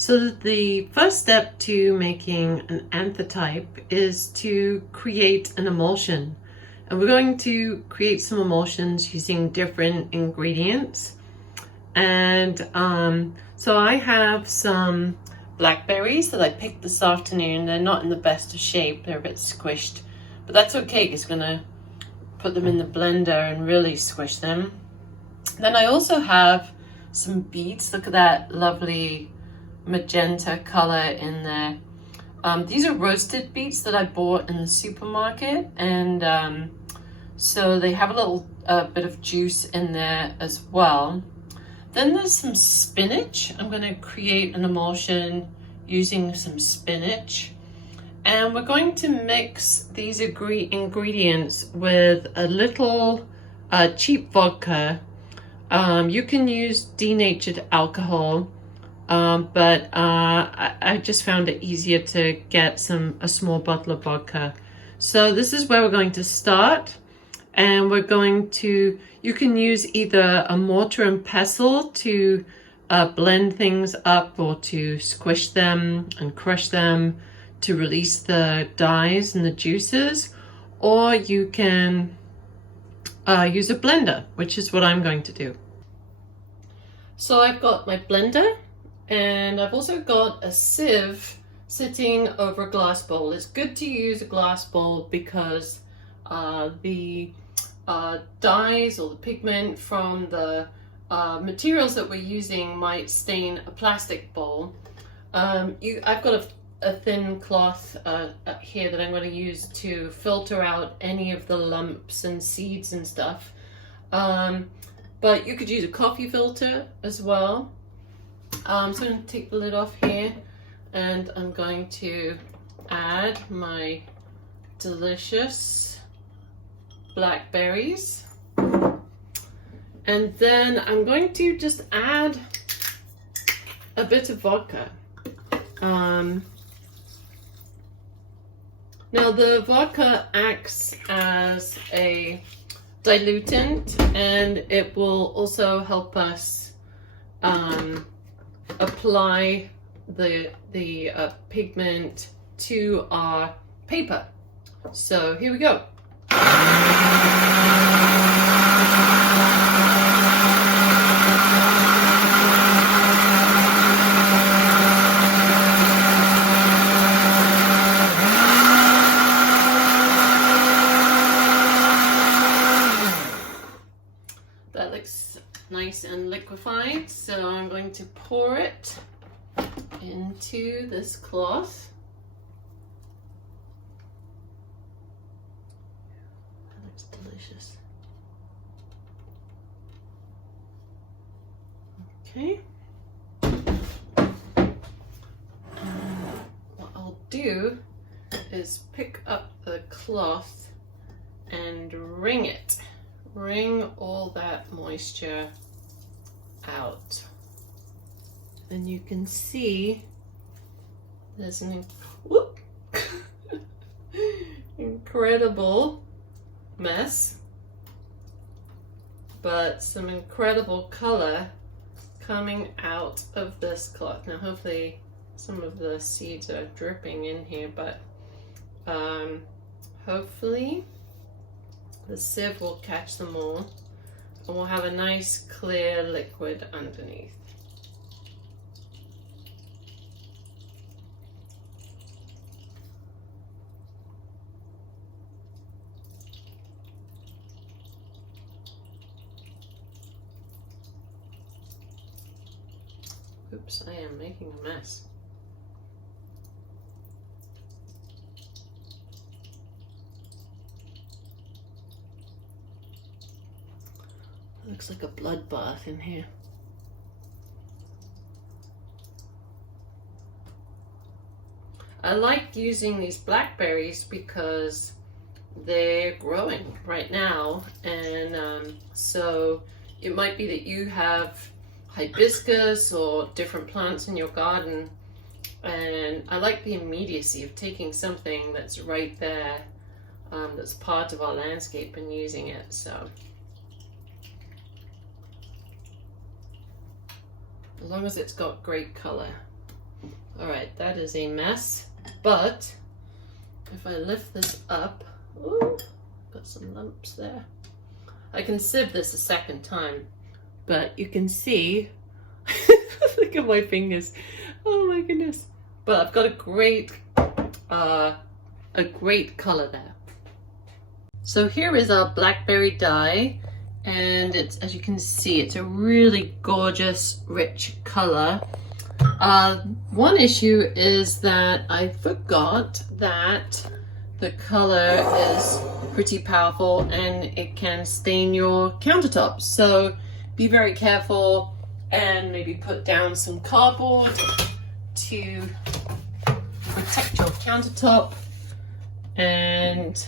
So the first step to making an anthotype is to create an emulsion. And we're going to create some emulsions using different ingredients. And so I have some blackberries that I picked this afternoon. They're not in the best of shape. They're a bit squished, but that's okay because I'm gonna put them in the blender and really squish them. Then I also have some beets. Look at that lovely magenta color in there. These are roasted beets that I bought in the supermarket, and so they have a little bit of juice in there as well. Then there's some spinach. I'm going to create an emulsion using some spinach, and we're going to mix these ingredients with a little cheap vodka. You can use denatured alcohol, but I just found it easier to get a small bottle of vodka. So this is where we're going to start, and we're going to, you can use either a mortar and pestle to blend things up, or to squish them and crush them to release the dyes and the juices, or you can use a blender, which is what I'm going to do. So I've got my blender, and I've also got a sieve sitting over a glass bowl. It's good to use a glass bowl because the dyes or the pigment from the materials that we're using might stain a plastic bowl. I've got a thin cloth here that I'm going to use to filter out any of the lumps and seeds and stuff. But you could use a coffee filter as well. So I'm going to take the lid off here, and I'm going to add my delicious blackberries. And then I'm going to just add a bit of vodka. Now the vodka acts as a dilutant, and it will also help us apply the pigment to our paper. So here we go. That looks nice and liquefied, so I'm going to pour it into this cloth. That looks delicious. Okay. What I'll do is pick up the cloth and wring it. Wring all that moisture out. And you can see there's an incredible mess, but some incredible color coming out of this cloth. Now hopefully some of the seeds are dripping in here, but hopefully the sieve will catch them all, and we'll have a nice clear liquid underneath. Oops, I am making a mess. Looks like a bloodbath in here. I like using these blackberries because they're growing right now, and so it might be that you have hibiscus or different plants in your garden, and I like the immediacy of taking something that's right there, that's part of our landscape, and using it. So as long as it's got great color. All right, that is a mess, but if I lift this up, ooh, got some lumps there. I can sieve this a second time, but you can see, look at my fingers. Oh my goodness. But I've got a great color there. So here is our blackberry dye, and it's, as you can see, it's a really gorgeous, rich color. One issue is that I forgot that the color is pretty powerful and it can stain your countertops. So be very careful and maybe put down some cardboard to protect your countertop, and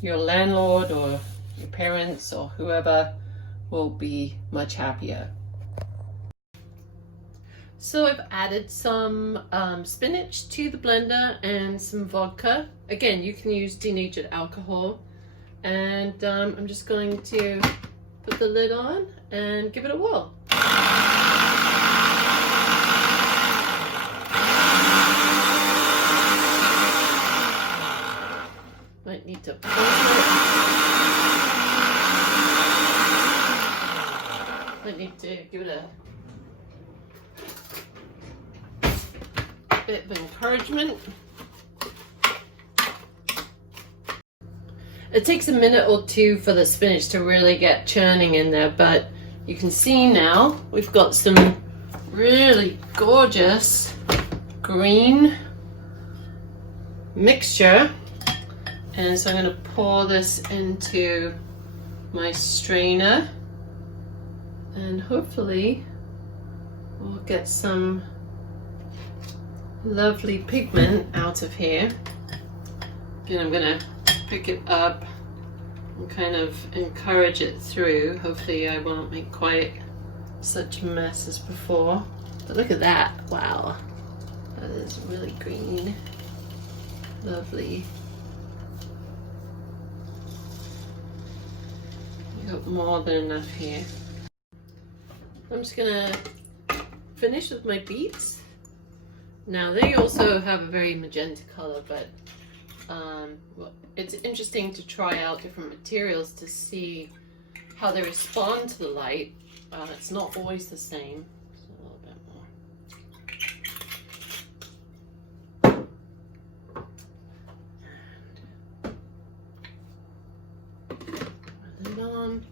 your landlord or your parents or whoever will be much happier. So I've added some spinach to the blender and some vodka. Again, you can use denatured alcohol. And I'm just going to put the lid on and give it a whirl. Might need to pause it. Might need to give it a bit of encouragement. It takes a minute or two for the spinach to really get churning in there, but you can see now we've got some really gorgeous green mixture. And so I'm going to pour this into my strainer, and hopefully we'll get some lovely pigment out of here. And I'm going to pick it up and kind of encourage it through. Hopefully I won't make quite such a mess as before. But look at that. Wow. That is really green. Lovely. Got more than enough here. I'm just gonna finish with my beets. Now they also have a very magenta color, but well, it's interesting to try out different materials to see how they respond to the light. It's not always the same. Just a little bit more. Put it on.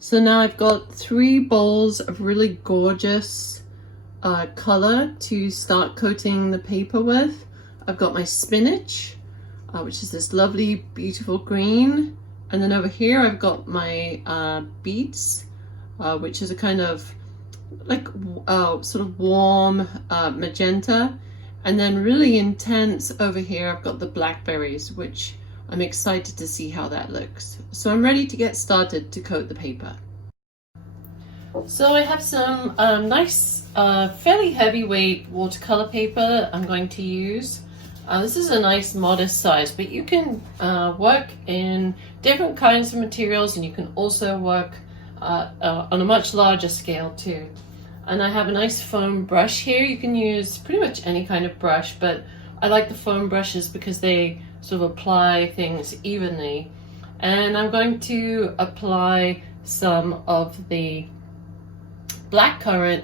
So now I've got 3 bowls of really gorgeous color to start coating the paper with. I've got my spinach, which is this lovely, beautiful green. And then over here I've got my beets, which is a kind of like sort of warm magenta. And then really intense over here I've got the blackberries, which I'm excited to see how that looks. So I'm ready to get started to coat the paper. So I have some nice, fairly heavyweight watercolor paper I'm going to use. This is a nice modest size, but you can work in different kinds of materials, and you can also work on a much larger scale too. And I have a nice foam brush here. You can use pretty much any kind of brush, but I like the foam brushes because they sort of apply things evenly. And I'm going to apply some of the blackberry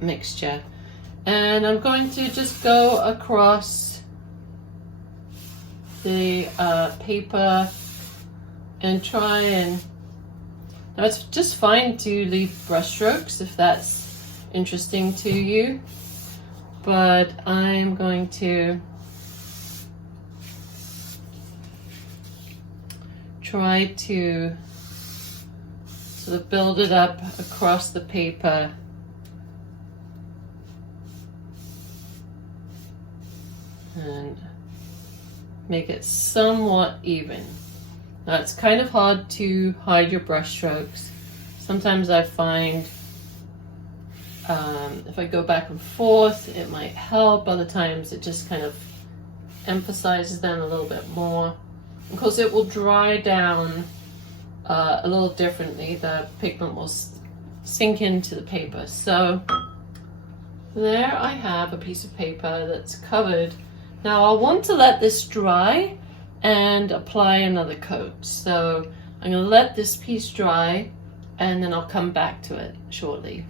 mixture, and I'm going to just go across the paper and try and, now it's just fine to leave brush strokes if that's interesting to you, but I'm going to try to sort of build it up across the paper. And make it somewhat even. Now it's kind of hard to hide your brush strokes. Sometimes I find if I go back and forth, it might help. Other times it just kind of emphasizes them a little bit more. Of course, it will dry down a little differently. The pigment will sink into the paper. So there I have a piece of paper that's covered. Now I'll want to let this dry and apply another coat. So I'm going to let this piece dry and then I'll come back to it shortly.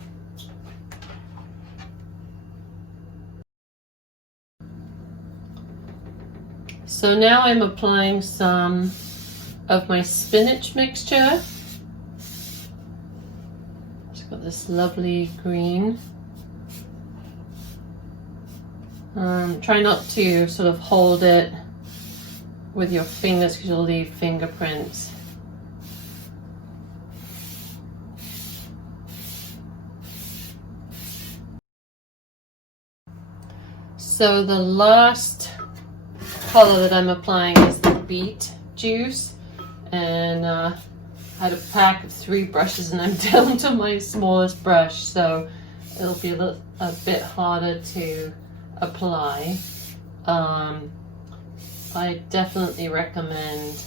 So now I'm applying some of my spinach mixture. It's got this lovely green. Try not to sort of hold it with your fingers because you'll leave fingerprints. So the last color that I'm applying is the beet juice, and I had a pack of 3 brushes and I'm down to my smallest brush, so it'll be a bit harder to apply. I definitely recommend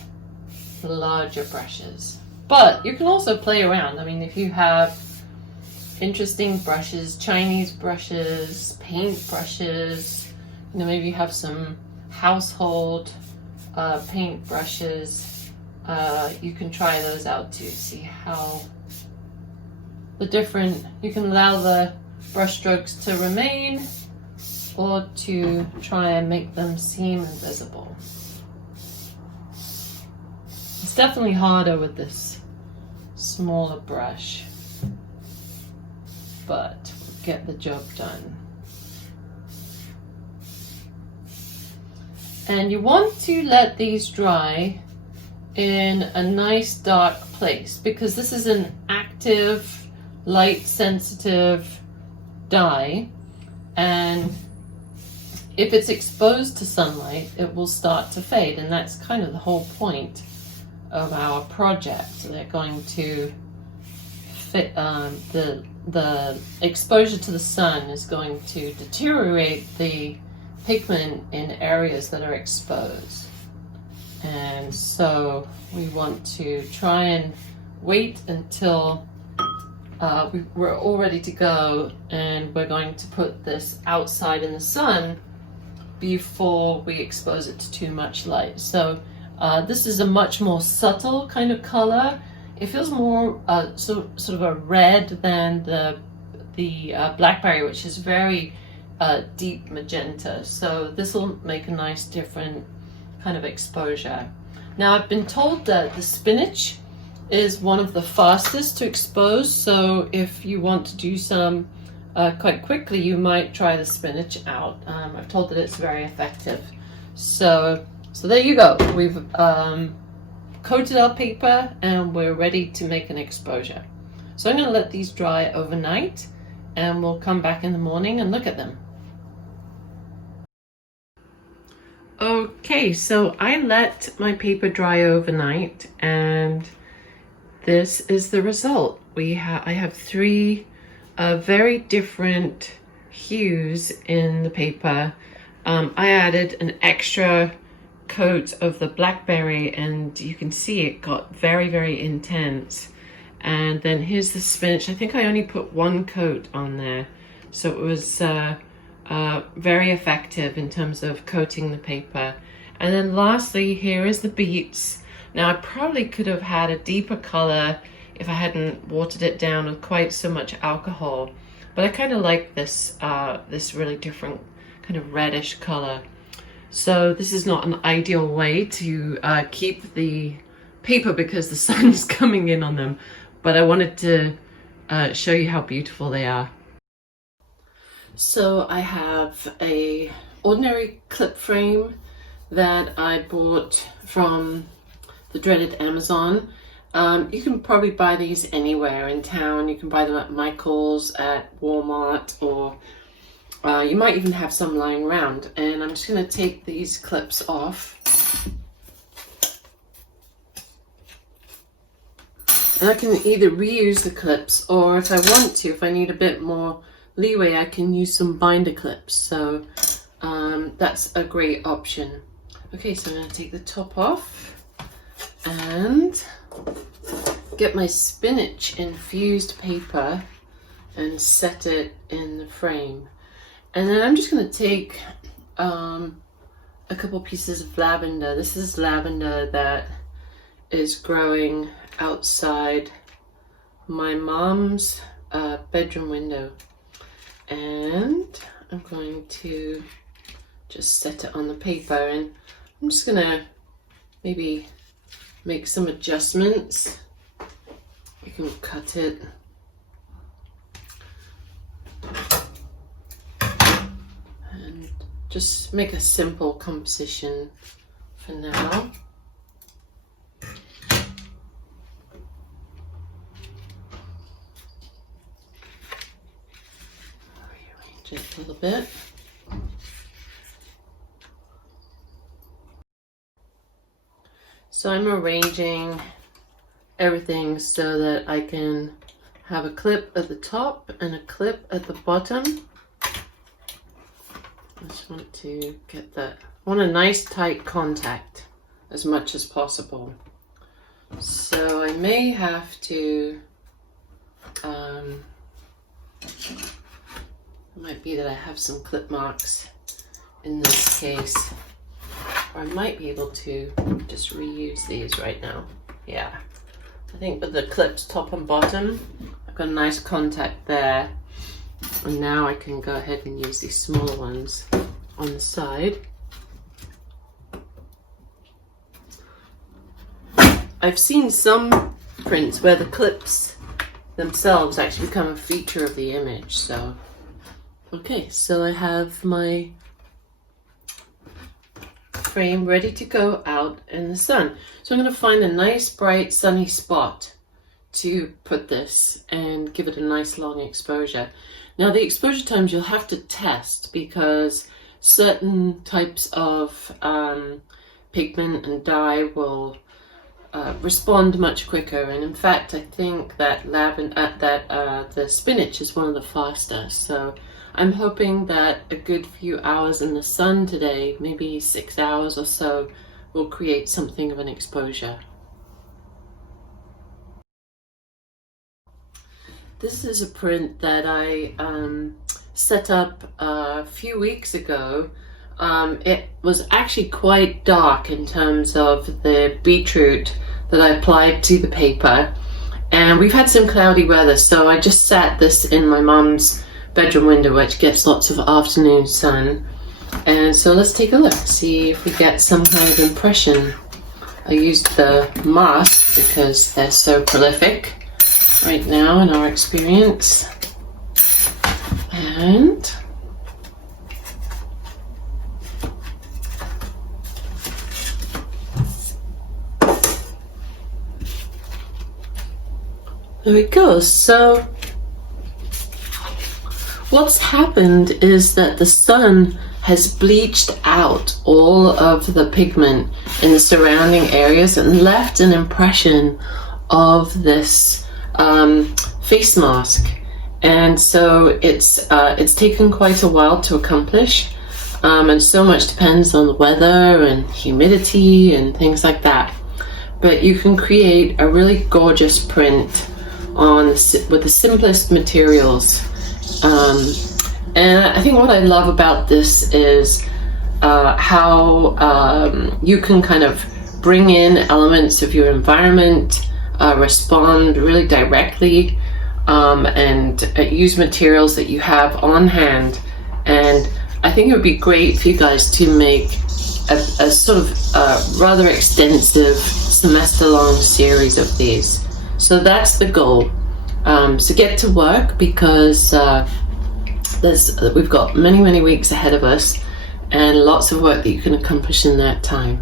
the larger brushes, but you can also play around. I mean, if you have interesting brushes, Chinese brushes, paint brushes, you know, maybe you have some household paint brushes, you can try those out to see how the different, you can allow the brush strokes to remain or to try and make them seem invisible. It's definitely harder with this smaller brush, but we'll get the job done. And you want to let these dry in a nice dark place because this is an active, light sensitive dye, and if it's exposed to sunlight, it will start to fade, and that's kind of the whole point of our project. So they're going to fit, the exposure to the sun is going to deteriorate the pigment in areas that are exposed. And so we want to try and wait until we're all ready to go, and we're going to put this outside in the sun before we expose it to too much light. So this is a much more subtle kind of color. It feels more sort of a red than the blackberry, which is very deep magenta. So this will make a nice different kind of exposure. Now I've been told that the spinach is one of the fastest to expose, so if you want to do some quite quickly, you might try the spinach out. I've told that it's very effective. So there you go. We've coated our paper and we're ready to make an exposure. So I'm going to let these dry overnight and we'll come back in the morning and look at them. Okay, so I let my paper dry overnight and this is the result. I have 3 very different hues in the paper. I added an extra coat of the blackberry and you can see it got very, very intense. And then here's the spinach. I think I only put 1 coat on there. So it was very effective in terms of coating the paper. And then lastly, here is the beets. Now I probably could have had a deeper color if I hadn't watered it down with quite so much alcohol. But I kind of like this, this really different kind of reddish color. So this is not an ideal way to keep the paper because the sun is coming in on them. But I wanted to show you how beautiful they are. So I have a ordinary clip frame that I bought from the dreaded Amazon. You can probably buy these anywhere in town. You can buy them at Michael's, at Walmart, or you might even have some lying around. And I'm just going to take these clips off. And I can either reuse the clips, or if I want to, if I need a bit more leeway, I can use some binder clips. So that's a great option. Okay, so I'm going to take the top off and get my spinach infused paper and set it in the frame. And then I'm just going to take a couple pieces of lavender. This is lavender that is growing outside my mom's bedroom window. And I'm going to just set it on the paper, and I'm just going to maybe make some adjustments. You can cut it. And just make a simple composition for now. Rearrange it a little bit. So I'm arranging everything so that I can have a clip at the top and a clip at the bottom. I just want to get that. I want a nice tight contact as much as possible. So I may have to, it might be that I have some clip marks in this case. Or I might be able to just reuse these right now. Yeah, I think with the clips top and bottom, I've got a nice contact there. And now I can go ahead and use these smaller ones on the side. I've seen some prints where the clips themselves actually become a feature of the image. So, okay, so I have my frame ready to go out in the sun. So I'm going to find a nice bright sunny spot to put this and give it a nice long exposure. Now the exposure times you'll have to test because certain types of pigment and dye will respond much quicker, and in fact I think that the spinach is one of the faster. So I'm hoping that a good few hours in the sun today, maybe 6 hours or so, will create something of an exposure. This is a print that I set up a few weeks ago. It was actually quite dark in terms of the beetroot that I applied to the paper, and we've had some cloudy weather, so I just sat this in my mum's bedroom window, which gets lots of afternoon sun. And so let's take a look, see if we get some kind of impression. I used the mask because they're so prolific right now in our experience. And there it goes. So what's happened is that the sun has bleached out all of the pigment in the surrounding areas and left an impression of this face mask. And so it's taken quite a while to accomplish, and so much depends on the weather and humidity and things like that. But you can create a really gorgeous print with the simplest materials. And I think what I love about this is how you can kind of bring in elements of your environment, respond really directly, and use materials that you have on hand. And I think it would be great for you guys to make a sort of rather extensive semester-long series of these. So that's the goal. So get to work, because we've got many weeks ahead of us and lots of work that you can accomplish in that time.